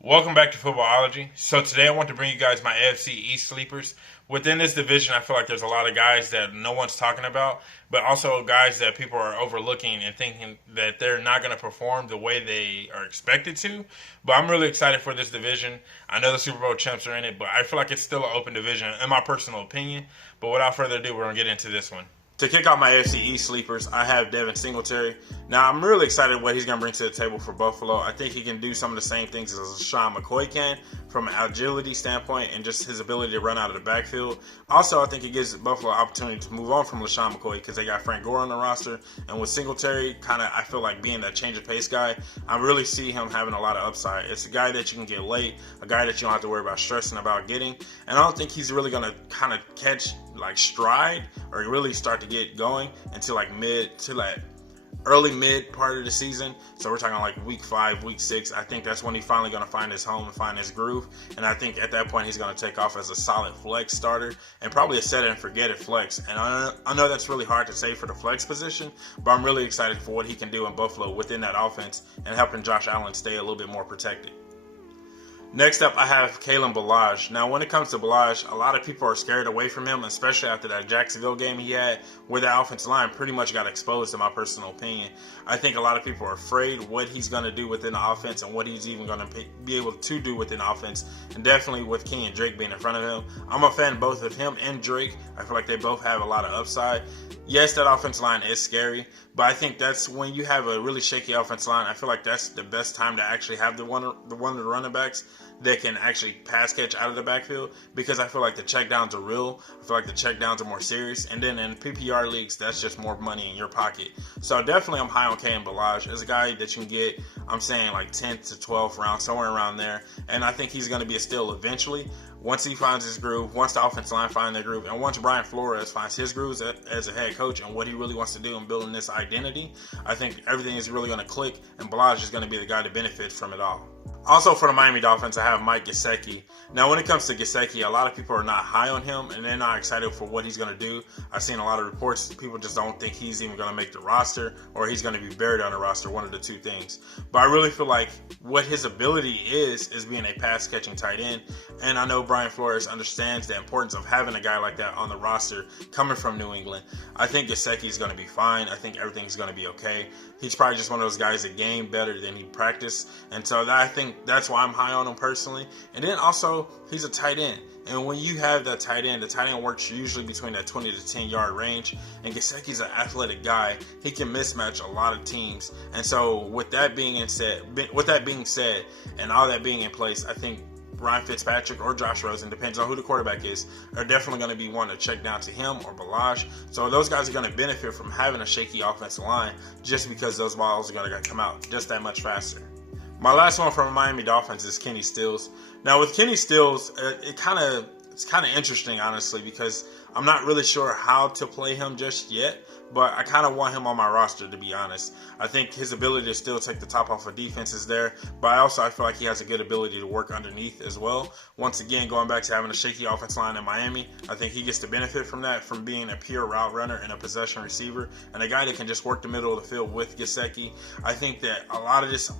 Welcome back to Footballology. So today I want to bring you guys my AFC East sleepers. Within this division, I feel like there's a lot of guys that no one's talking about, but also guys that people are overlooking and thinking that they're not going to perform the way they are expected to. But I'm really excited for this division. I know the Super Bowl champs are in it, but I feel like it's still an open division, in my personal opinion. But without further ado, we're going to get into this one. To kick off my AFC East sleepers, I have Devin Singletary. Now, I'm really excited what he's going to bring to the table for Buffalo. I think he can do some of the same things as LaShawn McCoy can from an agility standpoint and just his ability to run out of the backfield. Also, I think it gives Buffalo an opportunity to move on from LaShawn McCoy because they got Frank Gore on the roster. And with Singletary, I feel like being that change of pace guy, I really see him having a lot of upside. It's a guy that you can get late, a guy that you don't have to worry about stressing about getting. And I don't think he's really going to kind of catch stride or really start to get going until early mid part of the season. So we're talking week 5, week 6. I think that's when he's finally going to find his home and find his groove. And I think at that point he's going to take off as a solid flex starter and probably a set it and forget it flex. And I know that's really hard to say for the flex position, but I'm really excited for what he can do in Buffalo within that offense and helping Josh Allen stay a little bit more protected. Next up, I have Kalen Ballage. Now, when it comes to Ballage, a lot of people are scared away from him, especially after that Jacksonville game he had, where the offensive line pretty much got exposed, in my personal opinion. I think a lot of people are afraid what he's going to do within the offense and what he's even going to be able to do within the offense, and definitely with Kenyon Drake being in front of him. I'm a fan both of him and Drake. I feel like they both have a lot of upside. Yes, that offensive line is scary, but I think that's when you have a really shaky offensive line, I feel like that's the best time to actually have one of the running backs that can actually pass catch out of the backfield, because I feel like the checkdowns are real. I feel like the checkdowns are more serious. And then in PPR leagues, that's just more money in your pocket. So definitely I'm high on Kalen Ballage as a guy that you can get, I'm saying 10th to 12th round, somewhere around there. And I think he's going to be a steal eventually. Once he finds his groove, once the offensive line finds their groove, and once Brian Flores finds his grooves as a head coach and what he really wants to do in building this identity, I think everything is really going to click, and Ballage is going to be the guy to benefit from it all. Also for the Miami Dolphins, I have Mike Gesicki. Now, when it comes to Gesicki, a lot of people are not high on him, and they're not excited for what he's going to do. I've seen a lot of reports. People just don't think he's even going to make the roster, or he's going to be buried on the roster, one of the two things. But I really feel like what his ability is being a pass-catching tight end. And I know Brian Flores understands the importance of having a guy like that on the roster coming from New England. I think Gesicki is going to be fine. I think everything's going to be okay. He's probably just one of those guys that game better than he practiced. And so I think that's why I'm high on him personally. And then also, he's a tight end. And when you have that tight end, the tight end works usually between that 20 to 10 yard range. And Gesicki's an athletic guy. He can mismatch a lot of teams. And so with that being said, and all that being in place, I think Ryan Fitzpatrick or Josh Rosen, depends on who the quarterback is, are definitely going to be one to check down to him or Ballage. So those guys are going to benefit from having a shaky offensive line just because those balls are going to come out just that much faster. My last one from the Miami Dolphins is Kenny Stills. Now with Kenny Stills, it's kind of interesting, honestly, because I'm not really sure how to play him just yet, but I kind of want him on my roster, to be honest. I think his ability to still take the top off of defense is there, but I feel like he has a good ability to work underneath as well. Once again, going back to having a shaky offense line in Miami, I think he gets to benefit from that, from being a pure route runner and a possession receiver, and a guy that can just work the middle of the field with Gesicki. I think that a lot of this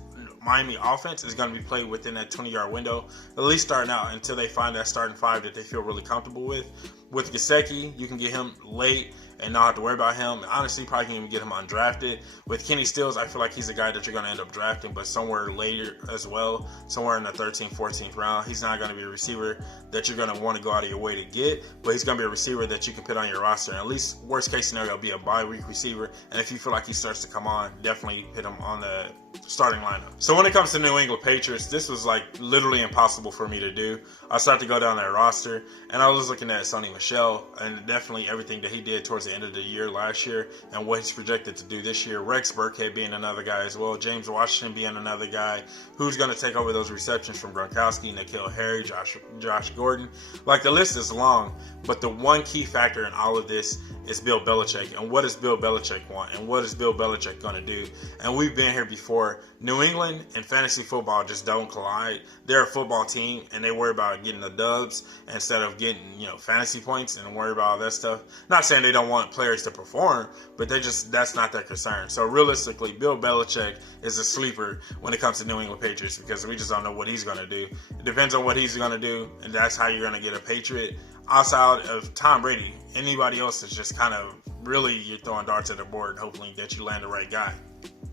Miami offense is going to be played within that 20-yard window, at least starting out, until they find that starting five that they feel really comfortable with. With Gesicki, you can get him late and not have to worry about him. Honestly, probably can even get him undrafted. With Kenny Stills, I feel like he's a guy that you're going to end up drafting, but somewhere later as well, somewhere in the 13th, 14th round. He's not going to be a receiver that you're going to want to go out of your way to get, but he's going to be a receiver that you can put on your roster. And at least worst case scenario, be a bye week receiver. And if you feel like he starts to come on, definitely put him on the starting lineup. So when it comes to New England Patriots, this was literally impossible for me to do. I started to go down that roster, and I was looking at Sonny Michel and definitely everything that he did towards the end of the year last year and what he's projected to do this year. Rex Burkhead being another guy as well. James Washington being another guy who's going to take over those receptions from Gronkowski, N'Keal Harry, Josh Gordon. The list is long, but the one key factor in all of this is Bill Belichick. And what does Bill Belichick want? And what is Bill Belichick going to do? And we've been here before before, New England and fantasy football just don't collide. They're a football team, and they worry about getting the dubs instead of getting, fantasy points and worry about all that stuff. Not saying they don't want players to perform, but that's not their concern. So realistically, Bill Belichick is a sleeper when it comes to New England Patriots because we just don't know what he's going to do. It depends on what he's going to do, and that's how you're going to get a Patriot. Outside of Tom Brady, anybody else is just kind of really you're throwing darts at the board, hopefully that you land the right guy.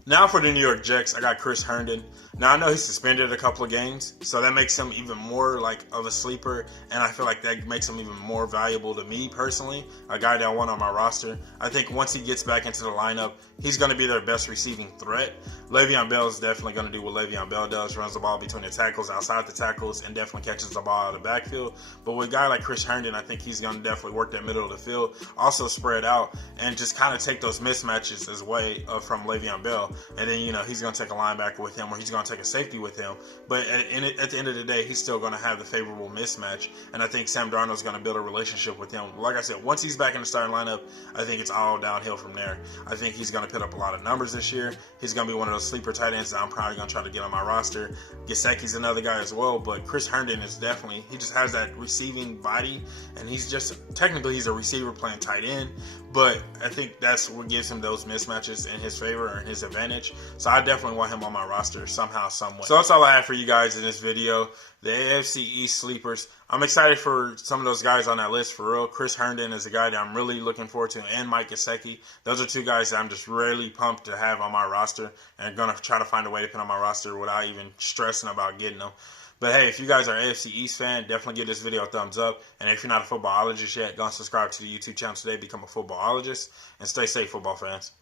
Now for the New York Jets, I got Chris Herndon. Now I know he's suspended a couple of games, so that makes him even more of a sleeper, and I feel like that makes him even more valuable to me personally, a guy that I want on my roster. I think once he gets back into the lineup, he's going to be their best receiving threat. Le'Veon Bell is definitely going to do what Le'Veon Bell does, runs the ball between the tackles, outside the tackles, and definitely catches the ball out of the backfield. But with a guy like Chris Herndon, I think he's going to definitely work that middle of the field, also spread out, and just kind of take those mismatches away from Le'Veon Bell. And then, he's going to take a linebacker with him, or he's going to take a safety with him. But at the end of the day, he's still going to have the favorable mismatch. And I think Sam Darnold's going to build a relationship with him. Like I said, once he's back in the starting lineup, I think it's all downhill from there. I think he's going to put up a lot of numbers this year. He's going to be one of those sleeper tight ends that I'm probably going to try to get on my roster. Gesicki's another guy as well. But Chris Herndon is definitely, he just has that receiving body. And he's a receiver playing tight end. But I think that's what gives him those mismatches in his favor or in his advantage. So I definitely want him on my roster somehow, some way. So that's all I have for you guys in this video. The AFC East sleepers. I'm excited for some of those guys on that list for real. Chris Herndon is a guy that I'm really looking forward to, and Mike Gesicki. Those are two guys that I'm just really pumped to have on my roster, and going to try to find a way to put on my roster without even stressing about getting them. But hey, if you guys are an AFC East fan, definitely give this video a thumbs up. And if you're not a footballologist yet, go and subscribe to the YouTube channel today, become a footballologist, and stay safe, football fans.